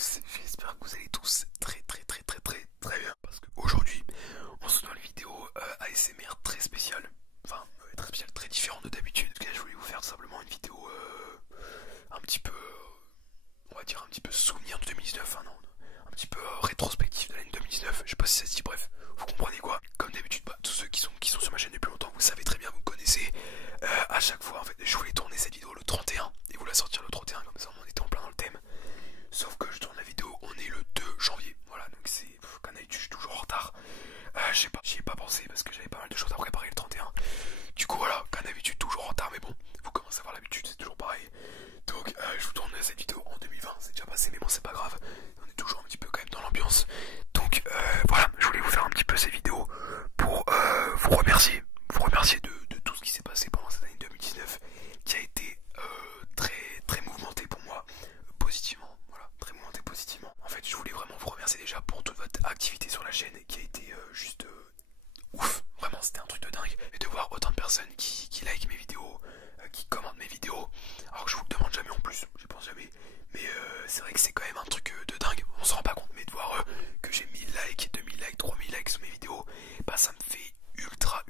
tous, j'espère que vous allez tous très bien. Parce qu'aujourd'hui, on se dans une vidéo ASMR très spéciale. Enfin, très spéciale, très différente de d'habitude. Parce que là, je voulais vous faire tout simplement une vidéo un petit peu, on va dire un petit peu souvenir de 2019, hein, non, un petit peu rétrospectif de l'année 2019. Je sais pas si ça se dit, bref, vous comprenez quoi. Comme d'habitude, bah, tous ceux qui sont sur ma chaîne depuis longtemps, vous savez très bien, vous me connaissez. À chaque fois, en fait, je voulais tourner cette vidéo le 31 et vous la sortir le 31, comme ça on était en plein dans le thème. Sauf que je tourne la vidéo, on est le 2 janvier. Voilà, donc c'est. Comme d'habitude, je suis toujours en retard. Je sais pas, j'y ai pas pensé parce que j'avais pas mal de choses à préparer le 31. Du coup, voilà, comme d'habitude, toujours en retard, mais bon, vous commencez à avoir l'habitude, c'est toujours pareil. Donc, je vous tourne cette vidéo en 2020, c'est déjà passé, mais bon, c'est pas grave. On est toujours un petit peu quand même dans l'ambiance. Donc, voilà, je voulais vous faire un petit peu ces vidéos pour vous remercier. Vous remercier de tout ce qui s'est passé pendant cette année 2019 qui a été très mouvementé pour moi, positivement, voilà, très mouvementé positivement. En fait, je voulais vraiment vous remercier déjà pour toute votre activité sur la chaîne qui a été juste ouf, vraiment c'était un truc de dingue. Et de voir autant de personnes qui like mes vidéos, qui commentent mes vidéos, alors que je vous le demande jamais en plus, je pense jamais. Mais c'est vrai que c'est quand même un truc de dingue, on s'en rend pas compte, mais de voir que j'ai 1000 likes, 2000 likes, 3000 likes sur mes vidéos, bah ça me fait ultra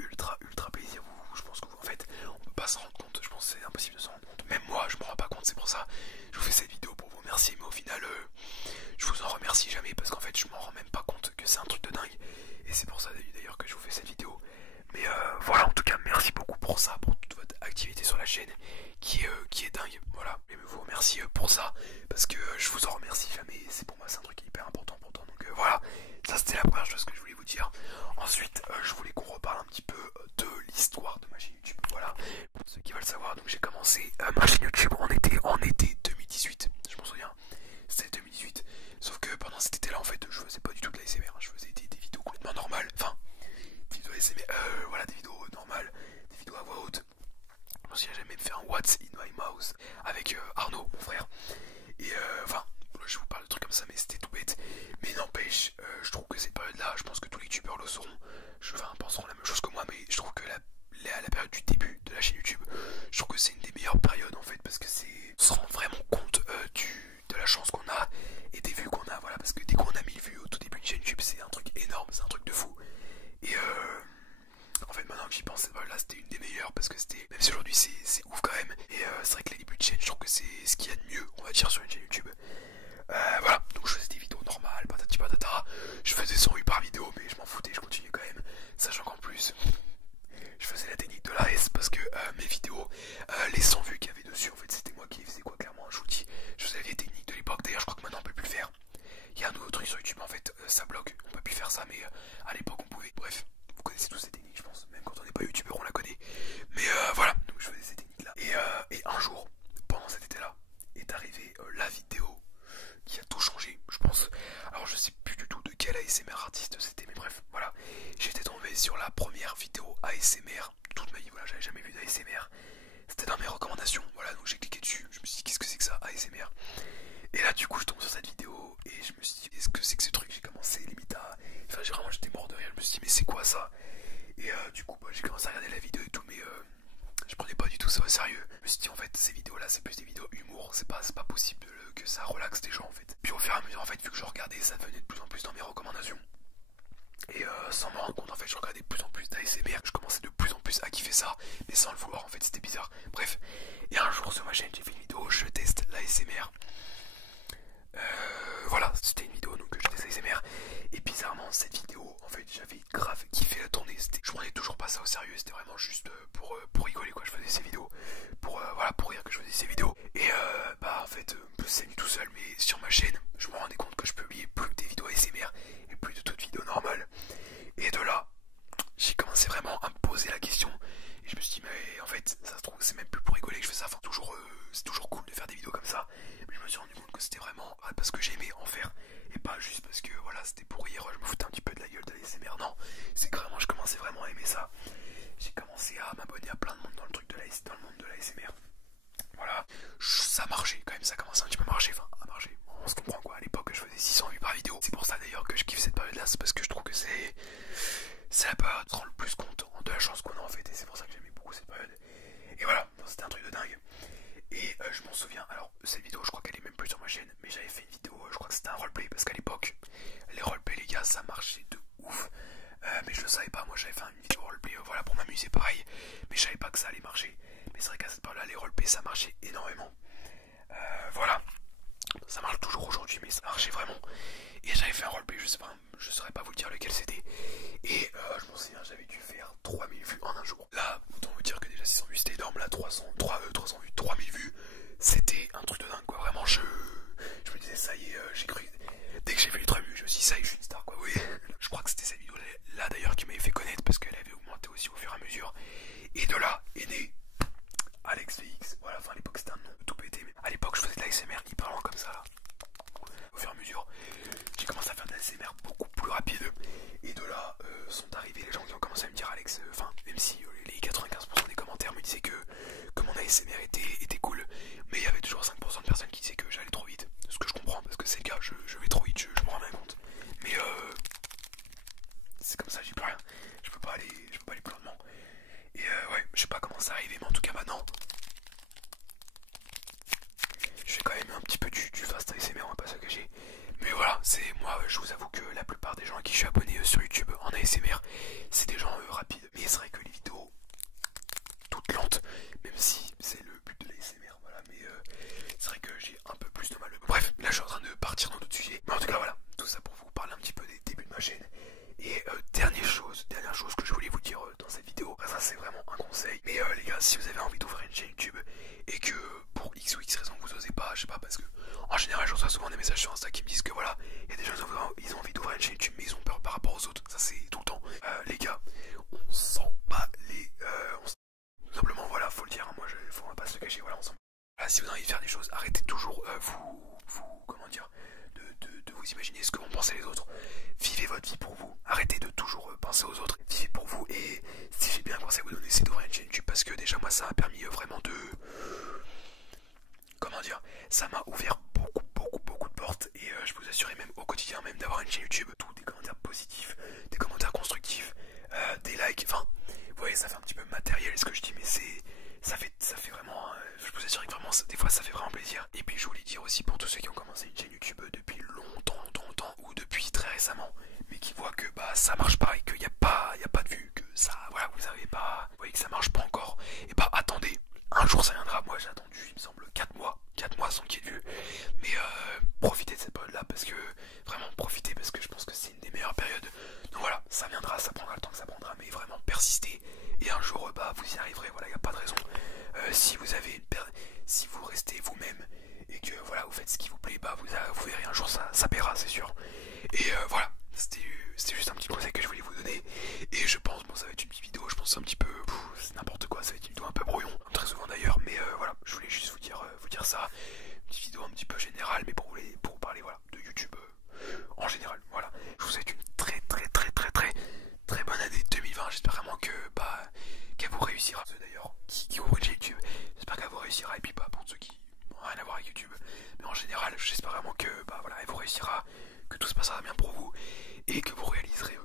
plaisir. Je pense que vous, en fait, on peut pas s'en rendre compte, je pense que c'est impossible de s'en rendre compte. Même moi, je m'en rends pas compte, c'est pour ça je vous fais cette vidéo pour vous remercier, mais au final, je vous en remercie jamais parce qu'en fait, je m'en rends même pas compte que c'est un truc de dingue. Et c'est pour ça d'ailleurs que je vous fais cette vidéo. Mais voilà, en tout cas, merci beaucoup pour ça, pour toute votre activité sur la chaîne qui est dingue. Voilà, et vous remercie pour ça parce que je vous en remercie jamais. C'est pour moi, c'est un truc hyper important pourtant. Donc voilà, ça c'était la première chose que je voulais vous dire. Ensuite, je voulais qu'on reparle un petit peu de l'histoire de ma chaîne YouTube. Voilà, pour ceux qui veulent savoir, donc j'ai commencé ma chaîne YouTube en été 2018. Je m'en souviens, c'était 2018. Sauf que pendant cet été-là, en fait, je faisais pas du tout de l'ASMR. Je faisais des vidéos complètement normales. Enfin, des vidéos ASMR, voilà, des vidéos normales, des vidéos à voix haute. Je me souviens, j'avais même fait un What's in my mouth avec Arnaud, mon frère. Et enfin, je vous parle de trucs comme ça, mais c'était tout bête. Mais n'empêche, je trouve que cette période-là, je pense que tous les youtubeurs le sauront. Penseront la même chose que moi, mais je trouve que la période du début de la chaîne YouTube, je trouve que c'est une des meilleures périodes en fait, parce que c'est on se rend vraiment compte de la chance qu'on a et des vues qu'on a, voilà, parce que dès qu'on a 1000 vues au tout début d'une chaîne YouTube, c'est un truc énorme, c'est un truc de fou. Et en fait, maintenant que j'y pense, là c'était une des meilleures parce que c'était, même si aujourd'hui c'est ouf quand même. Et c'est vrai que les débuts de chaîne, je trouve que c'est ce qu'il y a de mieux, on va dire, sur une chaîne YouTube. Voilà, donc je faisais des vidéos normales, patati patata. Je faisais 100 vues par vidéo, mais je m'en foutais, je continuais quand même. Sachant qu'en plus, je faisais la technique de l'AS parce que mes vidéos, les 100 vues qu'il y avait dessus, en fait, c'était moi qui les faisais, quoi, clairement. Je vous dis, je faisais les techniques de l'époque. D'ailleurs, je crois que maintenant on peut plus le faire. Il y a un nouveau truc sur YouTube, en fait, ça bloque. On peut plus faire ça, mais à l'époque on pouvait. Bref, vous connaissez tous ces techniques, je pense. Même quand on n'est pas youtubeur, on la connaît. Mais voilà, donc je faisais ces techniques-là. Et un jour, pendant cet été-là, est arrivée la vidéo qui a tout changé, je pense. Alors je sais plus du tout de quel ASMR artiste c'était, mais bref, voilà. J'étais tombé sur la première vidéo ASMR de toute ma vie, voilà, j'avais jamais vu d'ASMR. C'était dans mes recommandations, voilà, donc j'ai cliqué dessus, je me suis dit qu'est-ce que c'est que ça, ASMR. Et là du coup je tombe sur cette vidéo et je me suis dit qu'est-ce que c'est que ce truc, j'ai commencé limite à... Enfin j'étais mort de rire, je me suis dit mais c'est quoi ça. Et du coup bah, j'ai commencé à regarder la vidéo et tout, mais je prenais pas du tout ça au sérieux. Je me suis dit en fait ces vidéos là c'est plus des vidéos humour, c'est pas possible que ça relaxe des gens en fait. Puis au fur et à mesure en fait vu que je regardais ça venait de plus en plus dans mes recommandations. Et sans m'en rendre compte en fait je regardais de plus en plus d'ASMR, je commençais de plus en plus à kiffer ça, mais sans le vouloir en fait, c'était bizarre. Bref, et un jour sur ma chaîne j'ai fait une vidéo, je teste l'ASMR. Voilà, c'était une vidéo donc je teste l'ASMR. Et bizarrement cette vidéo en fait j'avais grave kiffé la tournée, je prenais toujours pas ça au sérieux, c'était vraiment juste pour rigoler quoi, je faisais ces vidéos. Voilà, pour rire que je faisais ces vidéos. Et bah en fait, c'est venu tout seul, mais sur ma chaîne, je me rendais compte que je publiais plus que des vidéos ASMR et plus de toutes vidéos normales. Et de là, j'ai commencé vraiment à me poser la question. Et je me suis dit, mais en fait, ça se trouve, c'est même plus pour rigoler que je fais ça. Enfin, c'est toujours cool de faire des vidéos comme ça. Mais je me suis rendu compte que c'était vraiment parce que j'aimais en faire. Et pas juste parce que voilà, c'était pour rire, je me foutais un petit peu de la gueule de l'ASMR. Non, c'est que vraiment, je commençais vraiment à aimer ça. J'ai commencé à m'abonner à plein de monde dans le truc dans le monde de l'ASMR. Voilà, ça marchait quand même, ça commençait un petit peu à marcher, enfin à marcher, on se comprend quoi, à l'époque je faisais 600 vues par vidéo. C'est pour ça d'ailleurs que je kiffe cette période là, c'est parce que je trouve que c'est la période qui rend le plus compte de la chance qu'on a en fait, et c'est pour ça que j'aimais beaucoup cette période. Et voilà, c'était un truc de dingue. Et je m'en souviens, alors cette vidéo je crois qu'elle est même plus sur ma chaîne, mais j'avais fait une vidéo, je crois que c'était un roleplay parce qu'à l'époque, les roleplays les gars ça marchait de ouf. Mais je le savais pas, moi j'avais fait une vidéo roleplay voilà, pour m'amuser pareil, mais je savais pas que ça allait marcher. Mais c'est vrai qu'à cette période là les roleplays ça marchait énormément. Voilà, ça marche toujours aujourd'hui mais ça marchait vraiment. Et j'avais fait un roleplay, je sais pas, je saurais pas vous dire lequel c'était. Et je m'en souviens, j'avais dû faire 3000 vues en un jour. Là, autant vous dire que déjà 600 vues c'était énorme, là 300 vues, 3000 vues, c'était un truc de dingue quoi. Vraiment je me disais ça y est, j'ai cru. Dès que j'ai fait les 3000 vues, je me suis dit ça y est, je suis une star quoi, oui. Je crois que c'était cette vidéo là d'ailleurs qui m'avait fait connaître parce qu'elle avait augmenté aussi au fur et à mesure. Et de là est né Alex VX. Voilà, enfin à l'époque c'était un nom tout pété, mais à l'époque je faisais de l'ASMR hyper lent comme ça là. Au fur et à mesure, j'ai commencé à faire de l'ASMR beaucoup plus rapide. Et de là sont arrivés les gens qui ont commencé à me dire Alex, enfin même si les 95% des commentaires me disaient que mon ASMR était cool, mais il y avait toujours 5% de personnes qui disaient que j'allais trop vite. Ce que je comprends parce que c'est le cas, je vais trop vite, je me rends bien compte. Mais c'est comme ça, j'ai plus rien. Je peux pas aller plus lentement. Et ouais, je sais pas comment ça arrivé, mais en tout cas maintenant, je fais quand même un petit peu du fast ASMR, on va pas se cacher. Mais voilà, c'est moi, je vous avoue que la plupart des gens à qui je suis abonné sur YouTube en ASMR, c'est des gens rapides. Mais c'est vrai que les vidéos toutes lentes, même si c'est le but de l'ASMR, voilà, mais c'est vrai que j'ai un peu plus de mal. Bref, là je suis en train de partir dans d'autres sujets. Mais en tout cas voilà, tout ça pour vous parler un petit peu des débuts de ma chaîne. Et dernière chose que je voulais vous dire dans cette vidéo, ça c'est vraiment un conseil. Mais les gars, si vous avez envie d'ouvrir une chaîne YouTube et que pour X ou X raison vous osez pas, je sais pas, parce que en général je reçois souvent des messages sur Insta qui me disent que voilà, il y a des gens ils ont envie d'ouvrir une chaîne YouTube mais ils ont peur par rapport aux autres. Ça c'est tout le temps. Les gars, on sent pas les... Tout simplement voilà, faut le dire, moi faut pas se le cacher, voilà, on sent. Voilà, si vous avez envie de faire des choses, arrêtez toujours comment dire, de vous imaginer ce que vont penser les autres. Vivez votre vie pour vous, arrêtez de toujours penser aux autres, vivez pour vous. Et si j'ai bien un conseil à vous donner, c'est d'ouvrir une chaîne YouTube parce que déjà moi ça m'a permis vraiment de... Comment dire, ça m'a ouvert beaucoup de portes. Et je peux vous assurer même au quotidien même d'avoir une chaîne YouTube, tout des commentaires positifs, des commentaires constructifs, des likes, enfin vous voyez ça fait un petit peu matériel ce que je dis, mais ça fait vraiment, je peux vous assurer que vraiment des fois ça fait vraiment plaisir. Et puis je voulais dire aussi pour tous ceux qui ont commencé une chaîne YouTube depuis longtemps ou depuis très récemment, mais qui voient que bah ça marche pas et qu'il n'y a pas de vue, que ça, voilà, vous voyez que ça marche pas encore, et bah attendez, un jour ça viendra. Moi j'ai attendu il me semble 4 mois sans qu'il y ait de vue, mais profitez de cette période là parce que vraiment profitez, parce que je pense que c'est une des meilleures périodes. Donc voilà, ça viendra, ça prendra le temps que ça prendra, mais vraiment persistez et un jour bah vous y arriverez, voilà, il n'y a pas de raison. Si vous restez vous-même et que voilà vous faites ce qui vous plaît, bah vous verrez un jour ça paiera, c'est sûr. Et voilà, c'était juste un petit conseil que je voulais vous donner. Et je pense, bon ça va être une petite vidéo, je pense un petit peu, c'est n'importe quoi, ça va être une vidéo un peu brouillon, comme très souvent d'ailleurs, mais voilà, je voulais juste vous dire ça, une petite vidéo un petit peu générale, mais pour vous parler voilà, de YouTube en général, voilà. Je vous souhaite une très bonne année 2020, j'espère vraiment que qu'elle vous réussira. Ceux d'ailleurs qui ouvrent YouTube, j'espère qu'elle vous réussira, et puis pour ceux qui n'ont rien à voir avec YouTube, mais en général j'espère vraiment que voilà, elle vous réussira, que tout se passera bien pour vous et que vous réaliserez